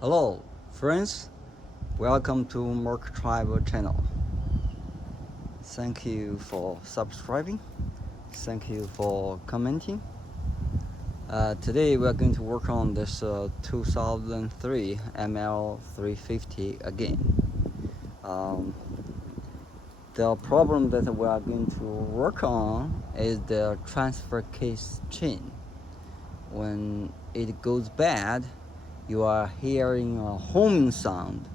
Hello friends, welcome to Mark Travel channel. Thank you for subscribing, thank you for commenting. Today we are going to work on this 2003 ML350 again. The problem that we are going to work on is the transfer case chain. When it goes bad, you are hearing a homing sound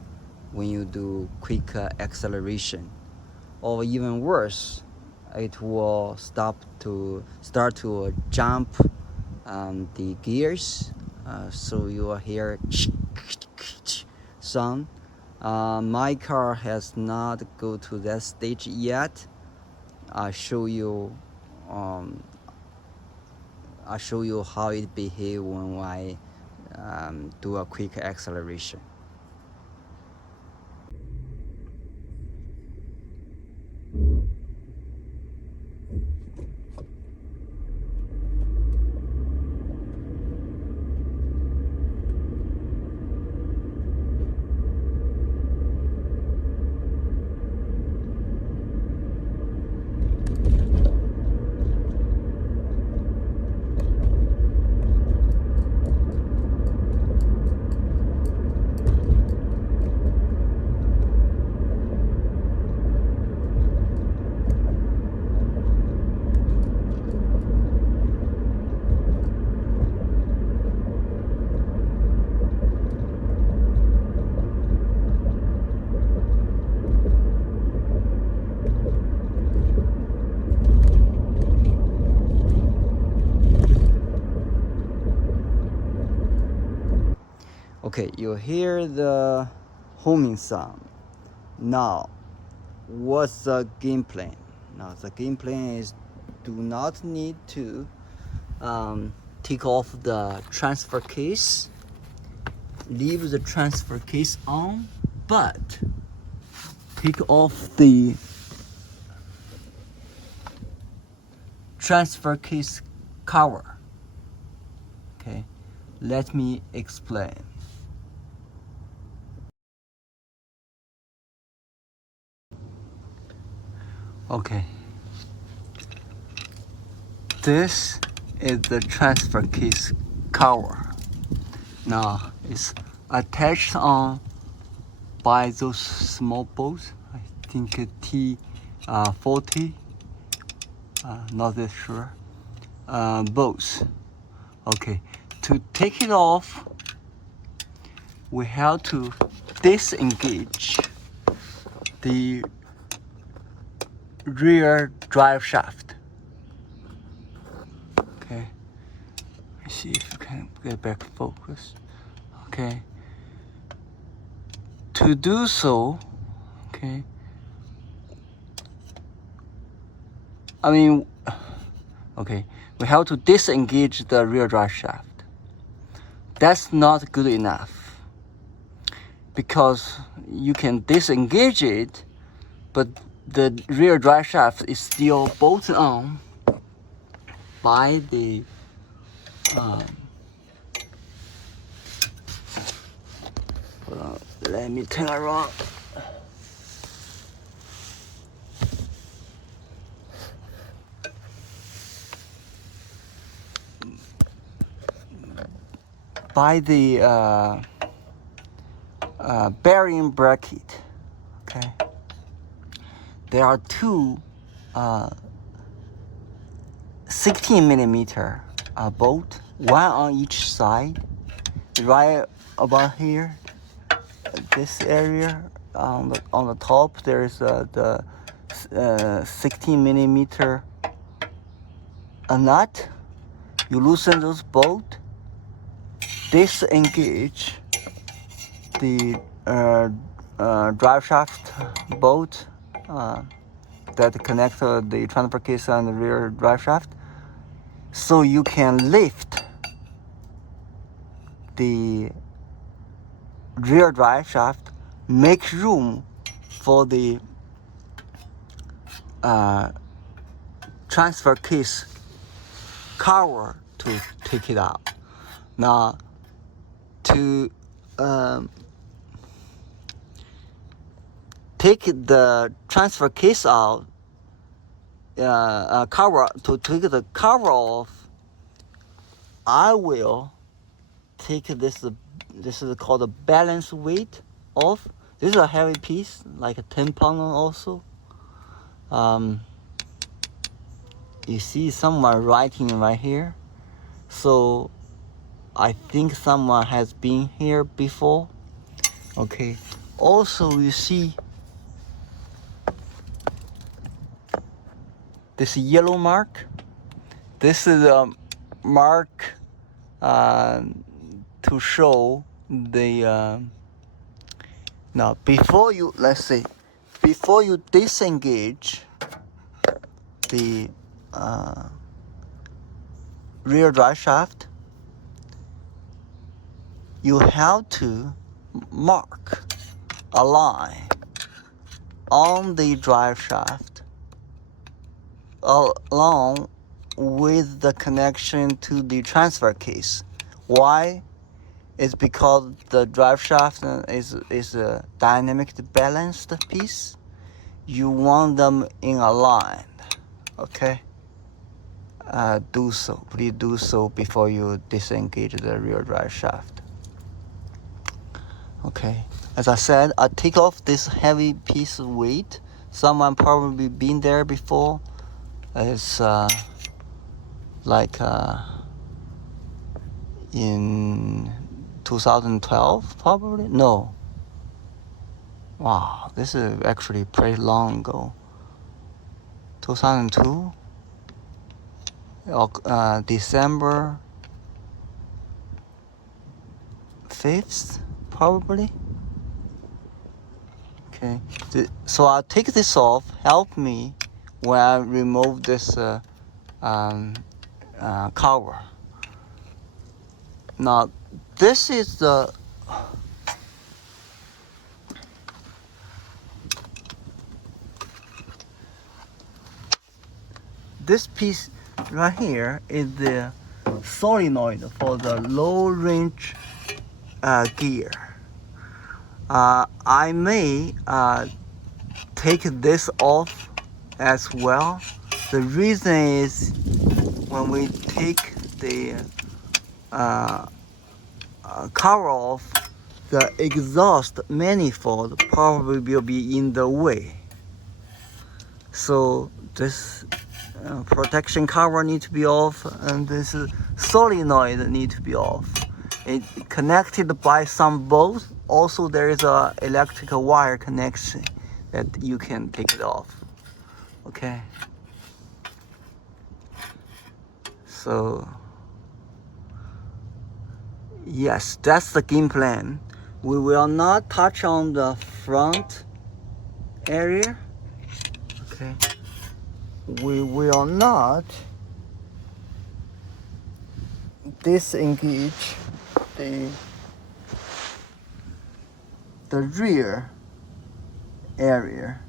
when you do quick acceleration, or even worse, it will start to jump the gears, so you will hear sound. My car has not go to that stage yet. I'll show you how it behave when I do a quick acceleration. Okay, you hear the homing sound. Now, what's the game plan? Now, the game plan is do not need to take off the transfer case, leave the transfer case on, but take off the transfer case cover. Okay, let me explain. Okay, this is the transfer case cover. Now it's attached on by those small bolts. I think T40, not that sure. Bolts. Okay, to take it off, we have to disengage the rear drive shaft. Okay, let's see if you can get back focus. Okay, to do so, okay, we have to disengage the rear drive shaft. That's not good enough, because you can disengage it, but the rear drive shaft is still bolted on by the let me turn around. By the bearing bracket. Okay, there are two 16 millimeter bolt, one on each side, right about here. This area on the top, there is the 16 millimeter nut. You loosen those bolts, disengage the drive shaft bolt that connect the transfer case and the rear drive shaft, so you can lift the rear drive shaft, make room for the transfer case cover to take it out. Now, to take the transfer case out, cover, to take the cover off, I will take this is called a balance weight off. This is a heavy piece, like a 10-pounder also. You see someone writing right here, so I think someone has been here before. Okay, also you see this yellow mark. This is a mark to show the now before you, let's say, before you disengage the rear drive shaft, you have to mark a line on the drive shaft along with the connection to the transfer case. Why? It's because the drive shaft is a dynamically balanced piece. You want them in a line, okay? Please do so before you disengage the rear drive shaft. Okay, as I said, I take off this heavy piece of weight. Someone probably been there before. It's in 2012, probably? No. Wow, this is actually pretty long ago. 2002? December 5th, probably? Okay, so I'll take this off. Help me when I remove this cover. Now, this is the this piece right here is the solenoid for the low range gear. I may take this off as well. The reason is when we take the cover off, the exhaust manifold probably will be in the way. So this protection cover need to be off, and this solenoid need to be off. It connected by some bolts. Also, there is a electrical wire connection that you can take it off. Okay. So yes, that's the game plan. We will not touch on the front area. Okay. We will not disengage the rear area,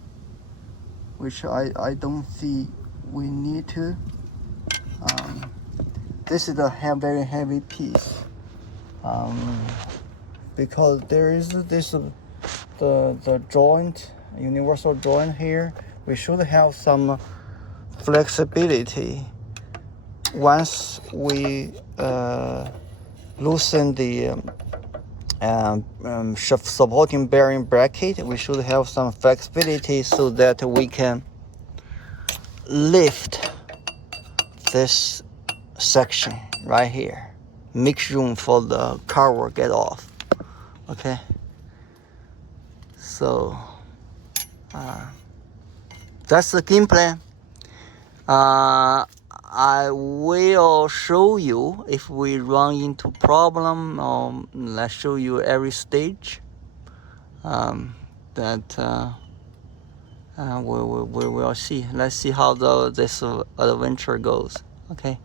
which I don't see we need to. This is a very heavy piece, because there is this the joint, universal joint here. We should have some flexibility once we loosen the supporting bearing bracket. We should have some flexibility so that we can lift this section right here, make room for the cover get off. Okay, so that's the game plan. I will show you if we run into problem, or let's show you every stage that we will see. Let's see how this adventure goes. Okay,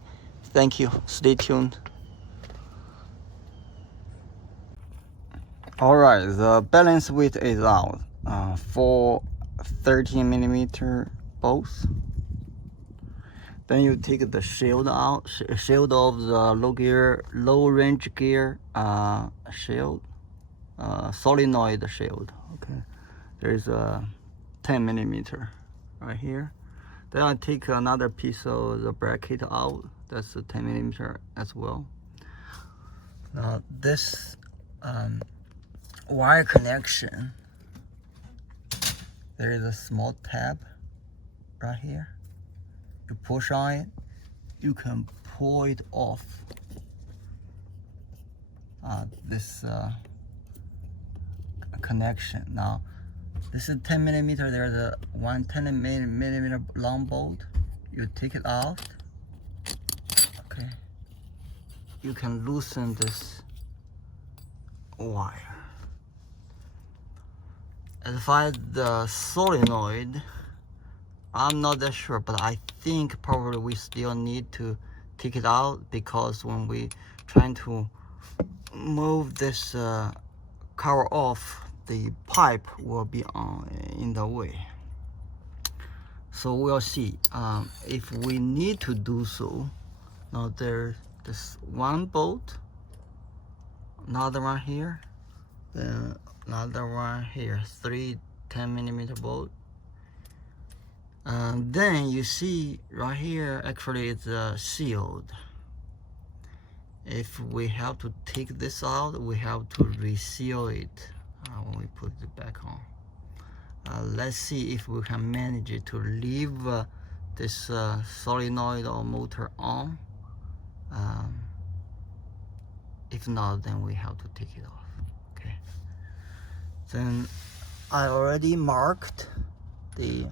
thank you. Stay tuned. All right, the balance weight is out. 4 13mm bolts. Then you take the shield out, shield of the low range gear shield. solenoid shield. Okay, there's a 10 millimeter right here. Then I take another piece of the bracket out. That's a 10 millimeter as well. Now this wire connection, there is a small tab right here. You push on it, you can pull it off. This connection. Now this is 10 millimeter. There's a 10 millimeter long bolt. You take it out. Okay. You can loosen this wire. As far as the solenoid, I'm not that sure, but I think probably we still need to take it out, because when we trying to move this cover off, the pipe will be in the way. So we'll see if we need to do so. Now there's this one bolt, another one here, then another one here, 3 10 millimeter bolt. Then you see right here, actually it's sealed. If we have to take this out, we have to reseal it when we put it back on. Let's see if we can manage to leave this solenoid or motor on. If not, then we have to take it off. Okay. Then I already marked the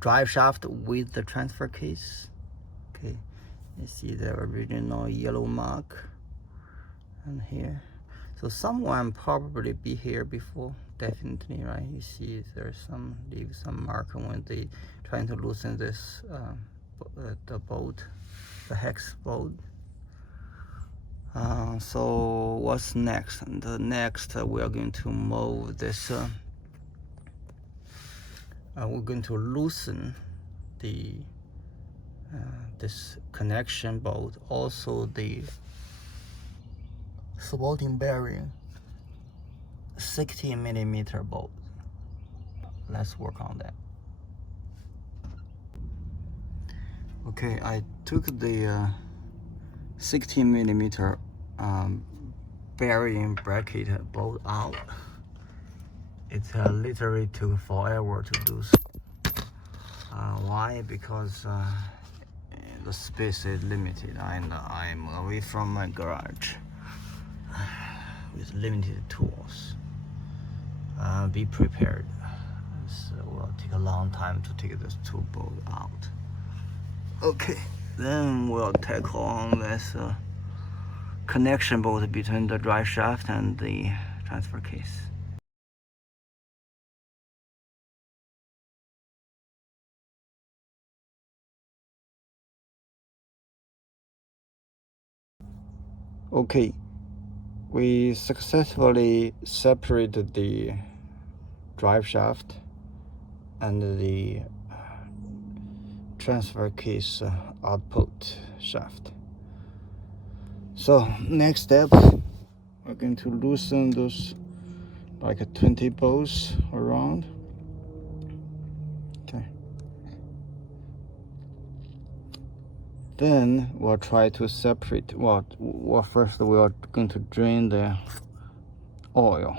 drive shaft with the transfer case. Okay, you see the original yellow mark and here. So someone probably be here before, definitely, right? You see there's leave some mark when they trying to loosen this the bolt, the hex bolt. So what's next? The next we are going to move this. We're going to loosen the this connection bolt, also the supporting bearing 16 millimeter bolt. Let's work on that. Okay, I took the 16 millimeter bearing bracket bolt out. It literally took forever to do so. Why? Because the space is limited and I'm away from my garage with limited tools. Be prepared. It will take a long time to take this two bolt out. Okay, then we'll tackle on this connection bolt between the drive shaft and the transfer case. Okay, we successfully separated the drive shaft and the transfer case output shaft. So next step, we're going to loosen those like 20 bolts around. Okay. Then we'll try to separate. Well, first we are going to drain the oil.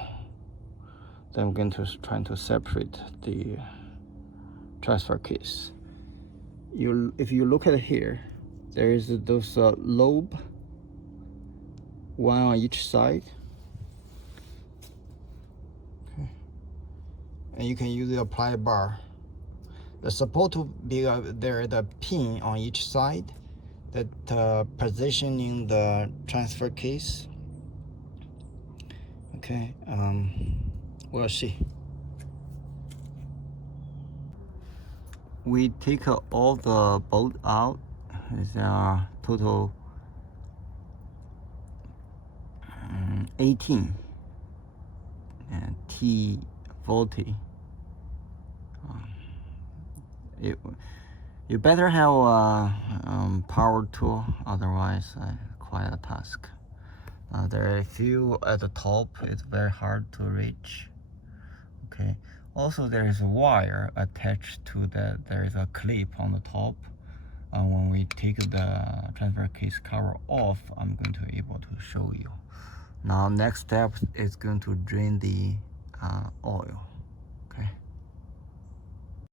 Then we're going to try to separate the transfer case. If you look at here, there is those lobe, one on each side. Okay. And you can use the apply bar. There's supposed to be there the pin on each side that positioning the transfer case. Okay, we'll see. We take all the bolt out. There are total 18 and T40. You better have a power tool, otherwise quite a task. There are a few at the top. It's very hard to reach. Okay. Also, there is a wire attached to that. There is a clip on the top. When we take the transfer case cover off, I'm going to be able to show you. Now, next step is going to drain the oil.